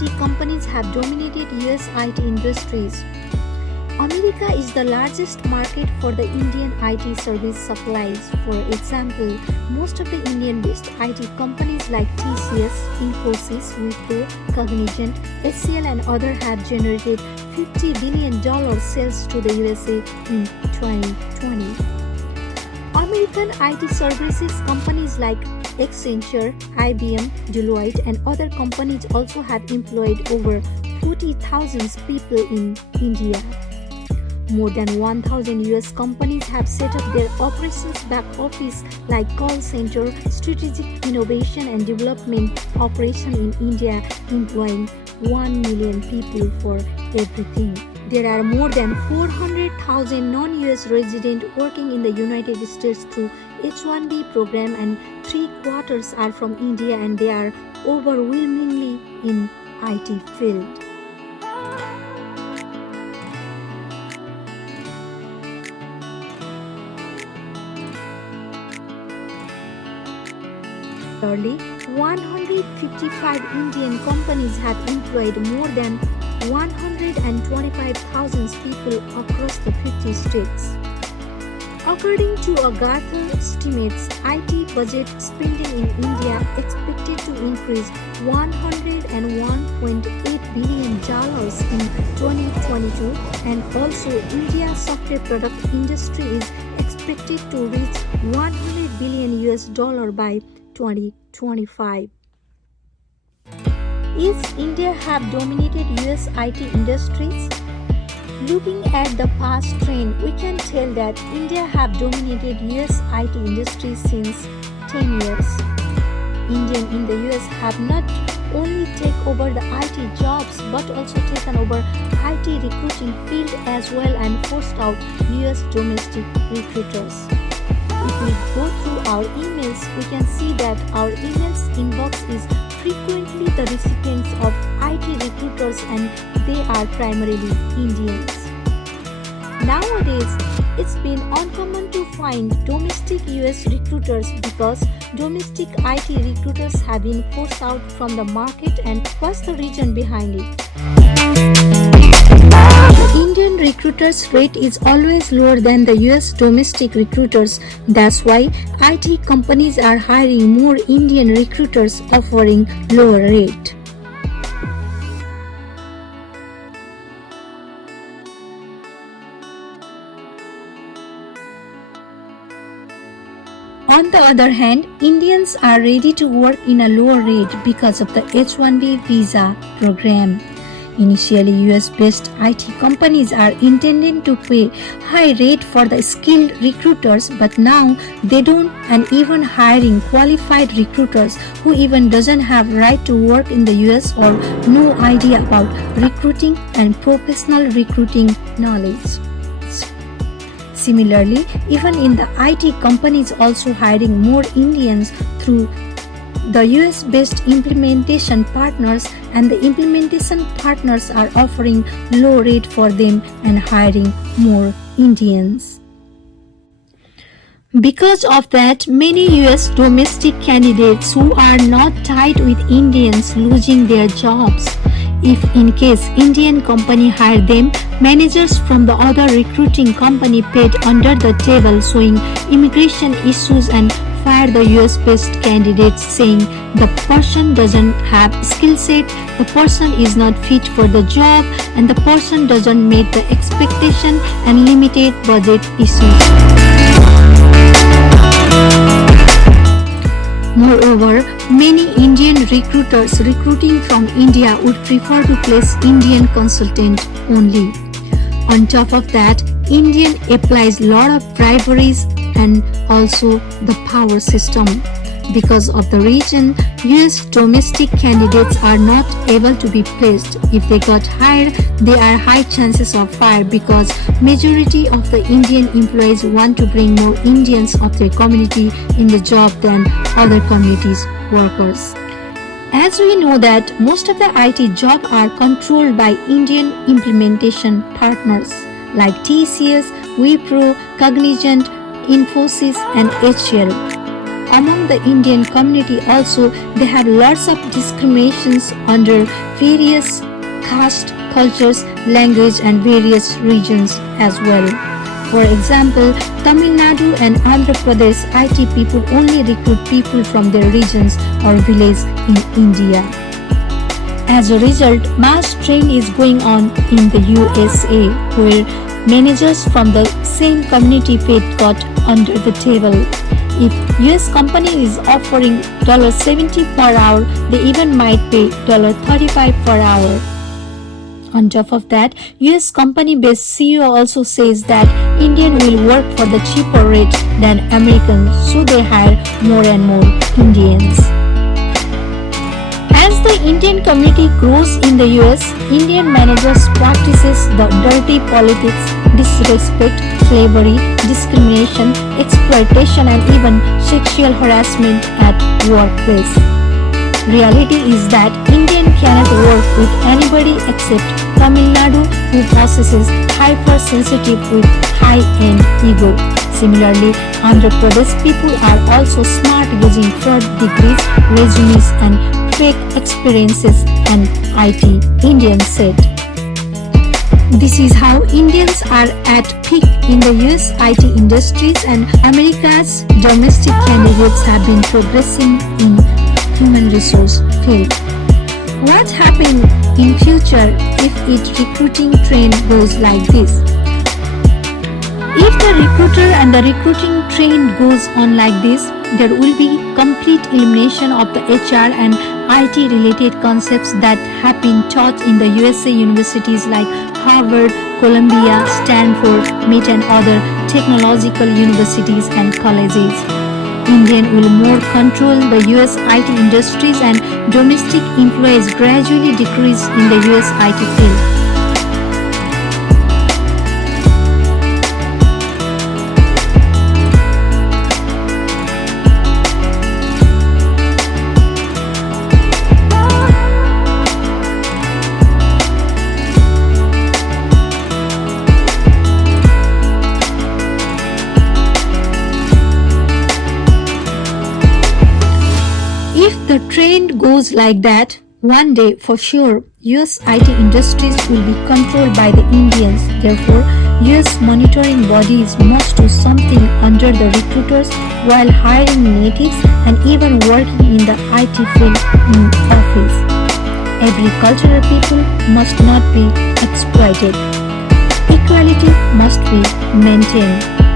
IT companies have dominated US IT industries. America is the largest market for the Indian IT service supplies. For example, most of the Indian-based IT companies like TCS, Infosys, Wipro, Cognizant, HCL and others have generated $50 billion sales to the USA in 2020. American IT services companies like Accenture, IBM, Deloitte and other companies also have employed over 40,000 people in India. More than 1,000 US companies have set up their operations back office like call center, strategic innovation and development operation in India, employing 1 million people for everything. There are more than 400,000 non-US residents working in the United States through H-1B program and 3/4 are from India and they are overwhelmingly in IT field. Early, 155 Indian companies have employed more than 125,000 people across the 50 states. According to a Gartner estimates, IT budget spending in India expected to increase $101.8 billion in 2022, and also India's software product industry is expected to reach $100 billion by 2025. Is India have dominated US IT industries? Looking at the past trend, we can tell that India have dominated US IT industries since 10 years. Indians in the US have not only taken over the IT jobs but also taken over IT recruiting field as well and forced out US domestic recruiters. If we go through our emails, we can see that our emails inbox is frequently the recipients of IT recruiters and they are primarily Indians. Nowadays, it's been uncommon to find domestic US recruiters because domestic IT recruiters have been forced out from the market. And what's the reason behind it? Indian recruiters rate is always lower than the US domestic recruiters. That's why IT companies are hiring more Indian recruiters offering lower rate. On the other hand, Indians are ready to work in a lower rate because of the H-1B visa program. Initially, US-based IT companies are intending to pay high rate for the skilled recruiters, but now they don't, and even hiring qualified recruiters who even doesn't have right to work in the US or no idea about recruiting and professional recruiting knowledge. Similarly, even in the IT companies also hiring more Indians through the US-based implementation partners, and the implementation partners are offering low rate for them and hiring more Indians. Because of that, many US domestic candidates who are not tied with Indians losing their jobs. If in case Indian company hire them, managers from the other recruiting company paid under the table showing immigration issues and fire the US-based candidates saying the person doesn't have skill set, the person is not fit for the job, and the person doesn't meet the expectation and limited budget issues. Moreover, many Indian recruiters recruiting from India would prefer to place Indian consultant only. On top of that, Indian applies lot of briberies and also the power system. Because of the reason, US domestic candidates are not able to be placed. If they got hired, there are high chances of fire because majority of the Indian employees want to bring more Indians of their community in the job than other communities' workers. As we know that most of the IT jobs are controlled by Indian implementation partners like TCS, Wipro, Cognizant, Infosys and HCL. among the Indian community also they have lots of discriminations under various caste, cultures, language and various regions as well. For example, Tamil Nadu and Andhra Pradesh IT people only recruit people from their regions or village in India. As a result, mass trend is going on in the USA where managers from the same community paid got under the table. If US company is offering $70 per hour, they even might pay $35 per hour. On top of that, US company-based CEO also says that Indian will work for the cheaper rate than Americans, so they hire more and more Indians. As the Indian community grows in the US, Indian managers practices the dirty politics, disrespect, slavery, discrimination, exploitation and even sexual harassment at workplace. Reality is that Indian cannot work with anybody except Tamil Nadu who possesses hypersensitive with high-end ego. Similarly, Andhra Pradesh people are also smart using fraud degrees, resumes and fake experiences and IT, Indians said. This is how Indians are at peak in the US IT industries and America's domestic candidates have been progressing in human resource field. What happens in future if its recruiting trend goes like this? If the recruiter and the recruiting trend goes on like this, there will be complete elimination of the HR and IT related concepts that have been taught in the USA universities like Harvard, Columbia, Stanford, MIT and other technological universities and colleges. Indian will more control the US IT industries and domestic employees gradually decrease in the US IT field. If the trend goes like that, one day for sure, US IT industries will be controlled by the Indians. Therefore, US monitoring bodies must do something under the recruiters while hiring natives and even working in the IT field in office. Every cultural people must not be exploited. Equality must be maintained.